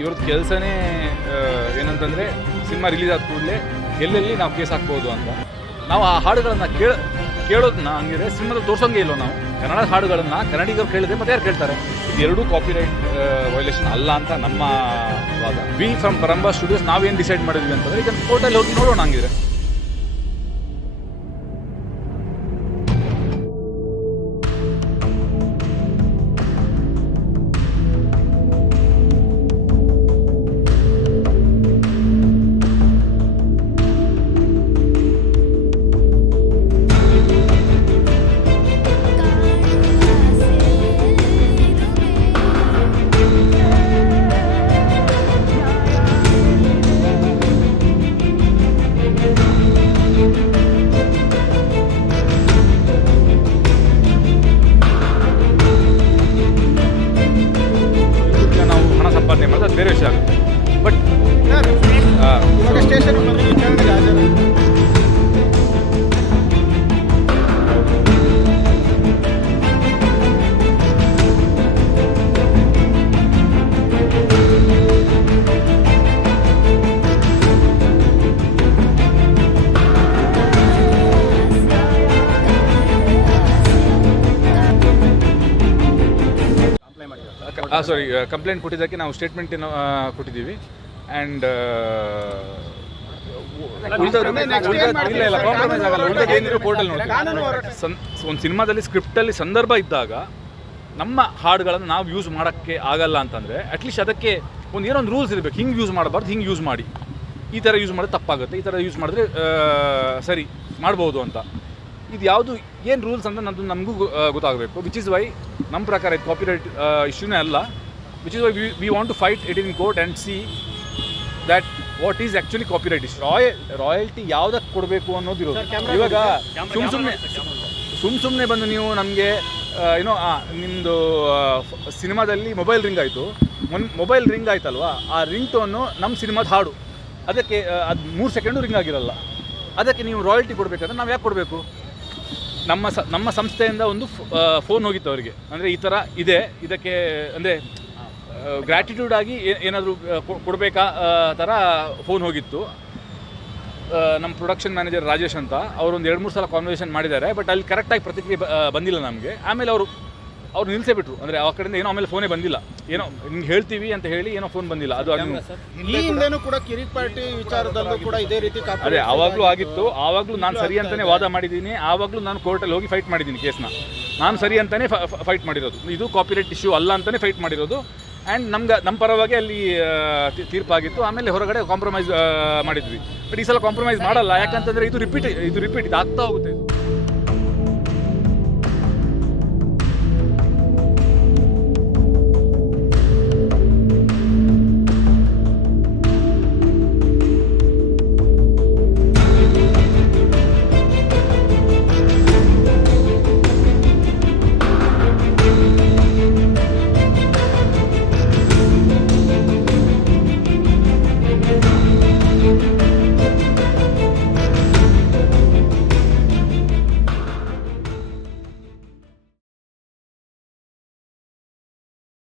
ಇವ್ರದ್ದು ಕೆಲಸನೇ ಏನಂತಂದರೆ ಸಿನಿಮಾ ರಿಲೀಸ್ ಆದ ಕೂಡಲೇ ಎಲ್ಲೆಲ್ಲಿ ನಾವು ಕೇಸ್ ಹಾಕ್ಬೋದು ಅಂತ. ನಾವು ಆ ಹಾಡುಗಳನ್ನು ಕೇಳೋದನ್ನ ಹಂಗಿದ್ರೆ ಸಿನಿಮಾದಲ್ಲಿ ತೋರ್ಸೋಂಗೇ ಇಲ್ಲೋ. ನಾವು ಕನ್ನಡ ಹಾಡುಗಳನ್ನು ಕನ್ನಡಿಗರು ಕೇಳಿದ್ರೆ ಮತ್ತೆ ಯಾರು ಕೇಳ್ತಾರೆ? ಇದು ಎರಡೂ ಕಾಪಿರೈಟ್ ವೈಲೇಷನ್ ಅಲ್ಲ ಅಂತ ನಮ್ಮ ವಾದ. ವಿ ಫ್ರಮ್ ಪರಂಬಾ ಸ್ಟುಡಿಯೋಸ್ ನಾವೇನು ಡಿಸೈಡ್ ಮಾಡಿದ್ವಿ ಅಂತಂದರೆ ಈಗ ಕೋರ್ಟಲ್ಲಿ ಹೋಗಿ ನೋಡೋಣ ಹಂಗಿದ್ರೆ. ಬೇರೆ ವಿಷಯ ಆಗುತ್ತೆ. ಬಟ್ ಸ್ಟೇಷನ್ ಕಂಪ್ಲೇಂಟ್ ಕೊಟ್ಟಿದ್ದಕ್ಕೆ ನಾವು ಸ್ಟೇಟ್ಮೆಂಟ್ ಕೊಟ್ಟಿದ್ದೀವಿ. ಆ್ಯಂಡ್ ಕಾಂಪ್ರಮೈಸ್ ಆಗಲ್ಲ. ಉಳಿದೇನಿರೋ ಕೋರ್ಟಲ್ಲಿ ನೋಡಿ. ಒಂದು ಸಿನಿಮಾದಲ್ಲಿ ಸ್ಕ್ರಿಪ್ಟಲ್ಲಿ ಸಂದರ್ಭ ಇದ್ದಾಗ ನಮ್ಮ ಹಾಡುಗಳನ್ನು ನಾವು ಯೂಸ್ ಮಾಡೋಕ್ಕೆ ಆಗಲ್ಲ ಅಂತಂದರೆ ಅಟ್ಲೀಸ್ಟ್ ಅದಕ್ಕೆ ಏನೋ ಒಂದು ರೂಲ್ಸ್ ಇರಬೇಕು. ಹಿಂಗೆ ಯೂಸ್ ಮಾಡಬಾರ್ದು, ಹಿಂಗೆ ಯೂಸ್ ಮಾಡಿ, ಈ ಥರ ಯೂಸ್ ಮಾಡಿದ್ರೆ ತಪ್ಪಾಗುತ್ತೆ, ಈ ಥರ ಯೂಸ್ ಮಾಡಿದ್ರೆ ಸರಿ ಮಾಡ್ಬೋದು ಅಂತ. ಇದು ಯಾವುದು ಏನು ರೂಲ್ಸ್ ಅಂತ ನಮಗೂ ಗೊತ್ತಾಗಬೇಕು. ವಿಚ್ ಇಸ್ ವೈ ನಮ್ಮ ಪ್ರಕಾರ ಇದು ಕಾಪಿರೈಟ್ ಇಶ್ಯೂನೇ ಅಲ್ಲ. Which is why we want to fight it in court and see that what is actually copyright issue. Royalty ಯಾವುದಕ್ಕೆ ಕೊಡಬೇಕು ಅನ್ನೋದಿರೋದು. ಇವಾಗ ಸುಮ್ಮನೆ ಬಂದು ನೀವು ನಮಗೆ ಏನೋ ನಿಮ್ಮದು ಸಿನಿಮಾದಲ್ಲಿ ಮೊಬೈಲ್ ರಿಂಗ್ ಆಯಿತು, ಮೊಬೈಲ್ ರಿಂಗ್ ಆಯ್ತಲ್ವಾ, ಆ ರಿಂಗ್ ಟೋನು ನಮ್ಮ ಸಿನಿಮಾದ ಹಾಡು, ಅದಕ್ಕೆ ಅದು 3 ಸೆಕೆಂಡು ರಿಂಗ್ ಆಗಿರಲ್ಲ. ಅದಕ್ಕೆ ನೀವು ರಾಯಲ್ಟಿ ಕೊಡಬೇಕಂದ್ರೆ ನಾವು ಯಾಕೆ ಕೊಡಬೇಕು? ನಮ್ಮ ಸಂಸ್ಥೆಯಿಂದ ಒಂದು ಫೋನ್ ಹೋಗಿತ್ತು ಅವರಿಗೆ, ಅಂದರೆ ಈ ಥರ ಇದೆ, ಇದಕ್ಕೆ ಅಂದರೆ ಗ್ರ್ಯಾಟಿಟ್ಯೂಡ್ ಆಗಿ ಏನಾದರೂ ಕೊಡಬೇಕಾ ಥರ ಫೋನ್ ಹೋಗಿತ್ತು. ನಮ್ಮ ಪ್ರೊಡಕ್ಷನ್ ಮ್ಯಾನೇಜರ್ ರಾಜೇಶ್ ಅಂತ ಅವರೊಂದು 2-3 ಸಲ ಕಾನ್ವರ್ಸೇಷನ್ ಮಾಡಿದ್ದಾರೆ. ಬಟ್ ಅಲ್ಲಿ ಕರೆಕ್ಟಾಗಿ ಪ್ರತಿಕ್ರಿಯೆ ಬಂದಿಲ್ಲ ನಮಗೆ. ಆಮೇಲೆ ಅವ್ರು ನಿಲ್ಲಿಸೇ ಬಿಟ್ಟರು. ಅಂದರೆ ಆ ಕಡೆಯಿಂದ ಏನೋ ಆಮೇಲೆ ಫೋನೇ ಬಂದಿಲ್ಲ. ಏನೋ ನಿಮ್ಗೆ ಹೇಳ್ತೀವಿ ಅಂತ ಹೇಳಿ ಏನೋ ಫೋನ್ ಬಂದಿಲ್ಲ. ಅದು ಈ ಹಿಂದೆನೂ ಕೂಡ ಕಿರಿಕ್ ಪಾರ್ಟಿ ವಿಚಾರದಲ್ಲೂ ಕೂಡ ಇದೇ ರೀತಿ ಅದೇ ಆವಾಗಲೂ ಆಗಿತ್ತು. ಆವಾಗಲೂ ನಾನು ಸರಿ ಅಂತಲೇ ವಾದ ಮಾಡಿದ್ದೀನಿ. ಆವಾಗಲೂ ನಾನು ಕೋರ್ಟಲ್ಲಿ ಹೋಗಿ ಫೈಟ್ ಮಾಡಿದ್ದೀನಿ ಕೇಸ್ನ. ನಾನು ಸರಿ ಅಂತಲೇ ಫೈಟ್ ಮಾಡಿರೋದು. ಇದು ಕಾಪಿರೈಟ್ ಇಶ್ಯೂ ಅಲ್ಲ ಅಂತಲೇ ಫೈಟ್ ಮಾಡಿರೋದು. ಆ್ಯಂಡ್ ನಮ್ಮ ಪರವಾಗಿ ಅಲ್ಲಿ ತೀರ್ಪಾಗಿತ್ತು. ಆಮೇಲೆ ಹೊರಗಡೆ ಕಾಂಪ್ರಮೈಸ್ ಮಾಡಿದ್ವಿ. ಬಟ್ ಈ ಸಲ ಕಾಂಪ್ರಮೈಸ್ ಮಾಡಲ್ಲ. ಯಾಕಂತಂದರೆ ಇದು ರಿಪೀಟ್ ಆಗ್ತಾ ಹೋಗುತ್ತೆ.